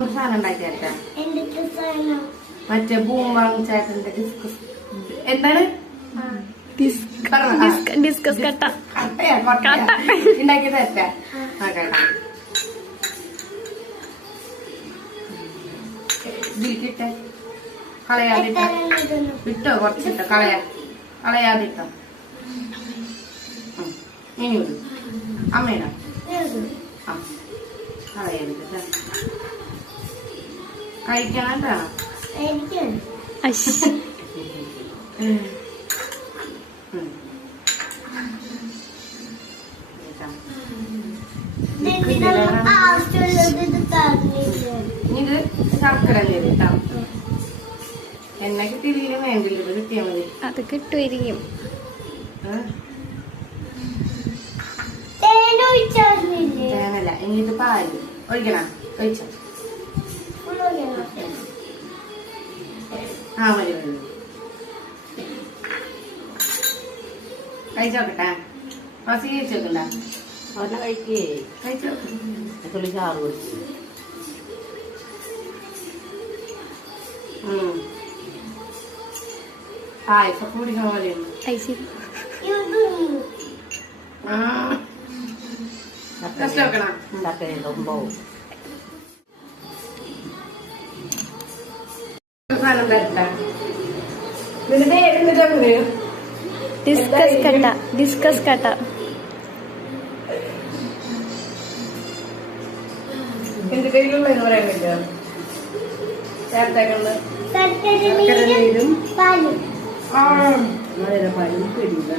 സാധനം ഉണ്ടാക്കിയാ മറ്റേ ബൂമറങ് ചേട്ടന്റെ ഡിസ്കസ് എന്താണ് ഡിസ്കസ് കട്ട ഉണ്ടാക്കി തരട്ടെ ആ കേട്ടാ ഇതിലിട്ടെ കളയാതിട്ടോ ഇട്ടോ കുറച്ചിട്ടോ കളയാതിട്ടോ ഇനി വിടും അമ്മയിടാം ആ കളയാതിട്ടോ കഴിക്കണം ഇത് ശർക്കര കേട്ടോ എണ്ണ കിട്ടിയില്ലെങ്കിലും വേണ്ടില്ല ഇത് കിട്ടിയാൽ മതി അത് കിട്ടുമായിരിക്കും തേങ്ങല്ല ഇനി ഇത് പാല് ഒഴിക്കണം ഒഴിച്ചോ ആ മതി മതി കഴിച്ചോക്കട്ടെ ഫസി കഴിച്ചോക്കണ്ട അവരുടെ കഴിക്കേ കഴിച്ചോക്ക തുള്ളി ചാറ് കുടിച്ചു പായസൊക്കെ കുടിക്കാൻ പോലെയുണ്ട് കഷ്ടോക്കണം ഉണ്ടാക്കുമ്പോൾ സാധനം തരട്ടെ ഇതിന്റെ പേരെന്തിട്ടാ ഡിസ്കസ് കട്ട എന്റെ കയ്യിലുള്ളതെന്ന് പറയാൻ പറ്റുമോ ചേർത്തേക്കുന്നത് ശർക്കരനീരും പാലും പേടിയില്ല